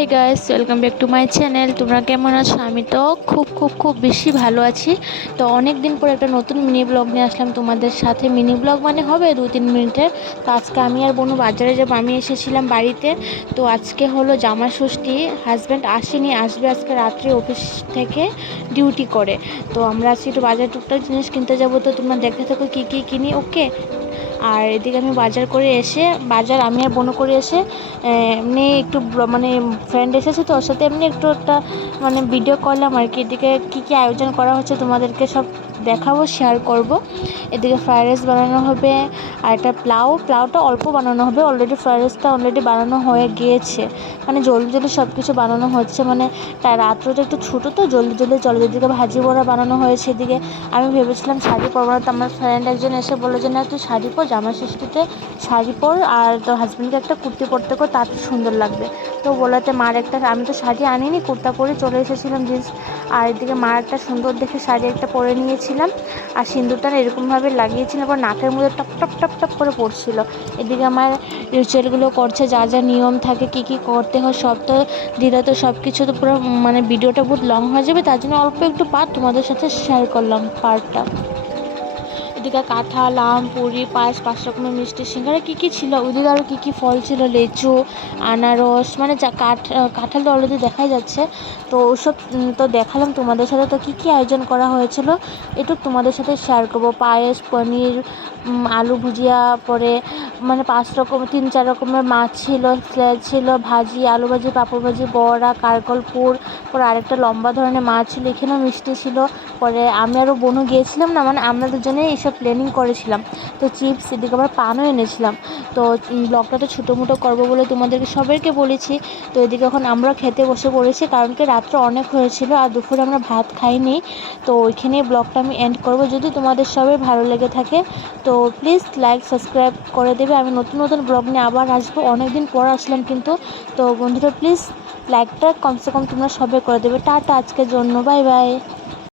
Hi guys, welcome back to my channel. তোমরা কেমন আছো? আমি তো খুব বেশি ভালো আছি। তো অনেক দিন পর একটা নতুন মিনি ব্লগ নিয়ে আসলাম তোমাদের সাথে। মিনি ব্লগ মানে হবে 2-3 মিনিটের। তো আজকে আমি আর বোনু বাজারে যাবো। আমি এসেছিলাম বাড়িতে। তো আজকে হলো জামাই ষষ্ঠী। হাজব্যান্ড আসেনি, আসবে আজকে রাত্রে অফিস থেকে ডিউটি করে। তো আমরা আজকে একটু বাজার টুকটাক জিনিস কিনতে যাবো। তো তোমরা দেখতে থাকো কী কী কিনি, ওকে। আর এদিকে আমি বাজার করে এসে, আমি আর বোনও করে এসে এমনি একটু মানে ফ্রেন্ড এসেছে, তো ওর সাথে এমনি একটু একটা মানে ভিডিও করলাম আর কি। এদিকে কী কী আয়োজন করা হচ্ছে তোমাদেরকে সব দেখাবো, শেয়ার করব। এদিকে ফ্রাইড রাইস বানানো হবে, আর একটা পোলাওটা অল্প বানানো হবে। অলরেডি ফ্রাইড রাইসটা অলরেডি বানানো হয়ে গিয়েছে, মানে জলদি সব কিছু বানানো হচ্ছে। মানে তার রাত্রটা একটু ছোটো, তো জলদি চলে। যেদিকে ভাজি বড়া বানানো হয়েছে, এদিকে আমি ভেবেছিলাম শাড়ি পরবো না, তো আমার ফ্রেন্ড একজন এসে বললো যে না, তুই শাড়ি পর, জামা ষষ্ঠীতে শাড়ি পর, আর তোর হাজব্যান্ডকে একটা কুর্তি পরতে কর, তাতে সুন্দর লাগবে। তো বলাতে মার একটা, আমি তো শাড়ি আনিনি, কুর্তা পরে চলে এসেছিলাম জিন্স। আর এদিকে মার একটা সুন্দর দেখে শাড়ি একটা পরে নিয়েছিলাম, আর সিঁদুরটা এরকমভাবে লাগিয়েছিলাম, পর নাকের মধ্যে টপ করে পড়ছিল। এদিকে আমার রিচুয়ালগুলো করছে, যা যা নিয়ম থাকে, কী করতে হয় সব তো দিলে, তো সব কিছু তো পুরো মানে ভিডিওটা বহুত লং হয়ে যাবে, তার জন্য অল্প একটু পার্ট তোমাদের সাথে শেয়ার করলাম পার্টটা। এদিকে কাঁঠাল, আম, পুরি, পায়েস, 5 রকমের মিষ্টি, সিঙ্গারা কী ছিল। ওদিকে আরও কী ফল ছিল, লেচু, আনারস, মানে যা কাঁঠাল তো অলরেডি দেখাই যাচ্ছে। তো ওসব তো দেখালাম তোমাদের সাথে। তো কী আয়োজন করা হয়েছিল একটু তোমাদের সাথে শেয়ার করবো। পায়েস, পনির, আলু ভুজিয়া, পরে মানে 3-4 রকমের মাছ ছিল, স্যালাড ছিল, ভাজি, আলু ভাজি, পাঁপড় ভাজি, বড়া, কারকলপুর, পরে আরেকটা লম্বা ধরনের মাছ ছিল, এখানেও মিষ্টি ছিল। পরে আমি আরও বোনও গিয়েছিলাম না, মানে আমরা দুজনেই এইসব প্ল্যানিং করেছিলাম। তো চিপস, এদিকে আবার পানও এনেছিলাম। তো ব্লগটা তো ছোটোমোটো করবো বলে তোমাদেরকে সবাইকে বলেছি। তো এদিকে এখন আমরা খেতে বসে পড়েছি, কারণ কি রাত্রে অনেক হয়েছিল আর দুপুরে আমরা ভাত খাইনি। তো ওইখানেই ব্লগটা আমি এন্ড করবো। যদি তোমাদের সবাই ভালো লেগে থাকে তো প্লিজ লাইক সাবস্ক্রাইব করে দেবে। আমি নতুন ব্লগ নিয়ে আবার আসবো, অনেক দিন পর আসলাম কিন্তু। তো বন্ধুরা প্লিজ লাইকটা কমসে কম তোমরা সবাই করে দেবে। টাটা আজকের জন্য, বাই বাই।